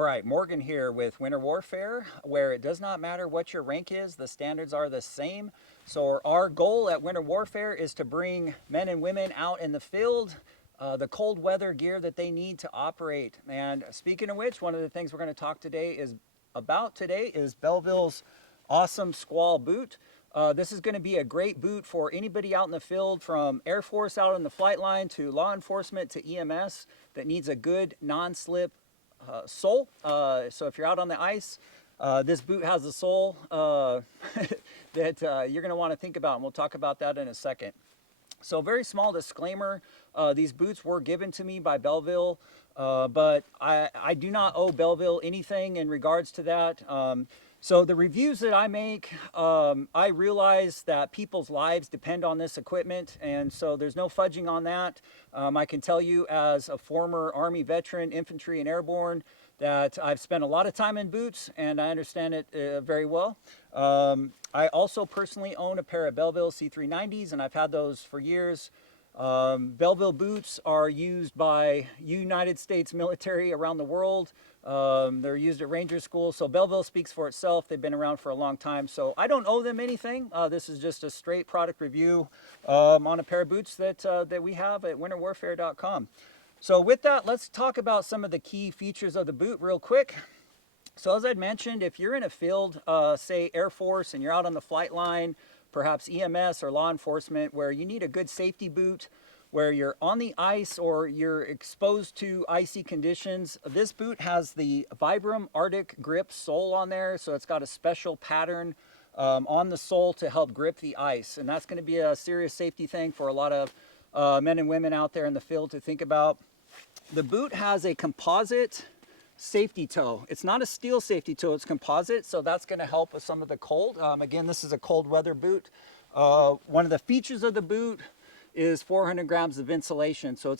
All right, Morgan here with Winter Warfare, where it does not matter what your rank is, the standards are the same. So our goal at Winter Warfare is to bring men and women out in the field, the cold weather gear that they need to operate. And speaking of which, one of the things we're going to talk about today is Belleville's awesome SQUALL boot. This is going to be a great boot for anybody out in the field, from Air Force out on the flight line to law enforcement to EMS, that needs a good non-slip sole. So if you're out on the ice, this boot has a sole that you're going to want to think about, and we'll talk about that in a second. So very small disclaimer, these boots were given to me by Belleville, but I do not owe Belleville anything in regards to that. So the reviews that I make, I realize that people's lives depend on this equipment, and so there's no fudging on that. I can tell you, as a former Army veteran, infantry and airborne, that I've spent a lot of time in boots and I understand it very well. I also personally own a pair of Belleville C390s, and I've had those for years. Belleville boots are used by United States military around the world. They're used at Ranger School, so Belleville speaks for itself. They've been around for a long time, so I don't owe them anything. This is just a straight product review on a pair of boots that we have at winterwarfare.com. So with that, let's talk about some of the key features of the boot real quick. So as I'd mentioned, if you're in a field, say Air Force, and you're out on the flight line, perhaps EMS or law enforcement, where you need a good safety boot, where you're on the ice or you're exposed to icy conditions, this boot has the Vibram Arctic Grip sole on there. So it's got a special pattern on the sole to help grip the ice. And that's going to be a serious safety thing for a lot of men and women out there in the field to think about. The boot has a composite safety toe. It's not a steel safety toe, it's composite, so that's going to help with some of the cold. Again, this is a cold weather boot. One of the features of the boot is 400 grams of insulation, so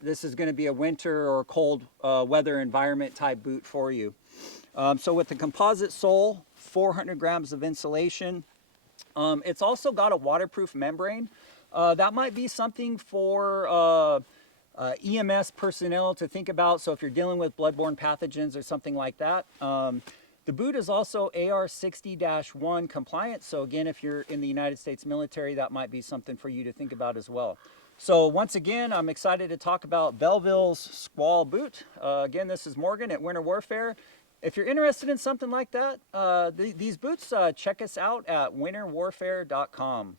this is going to be a winter or cold weather environment type boot for you. So with the composite sole, 400 grams of insulation. It's also got a waterproof membrane. That might be something for EMS personnel to think about. So if you're dealing with bloodborne pathogens or something like that. The boot is also AR 60-1 compliant. So again, if you're in the United States military, that might be something for you to think about as well. So once again, I'm excited to talk about Belleville's SQUALL boot. Again, this is Morgan at Winter Warfare. If you're interested in something like that, these boots, check us out at winterwarfare.com.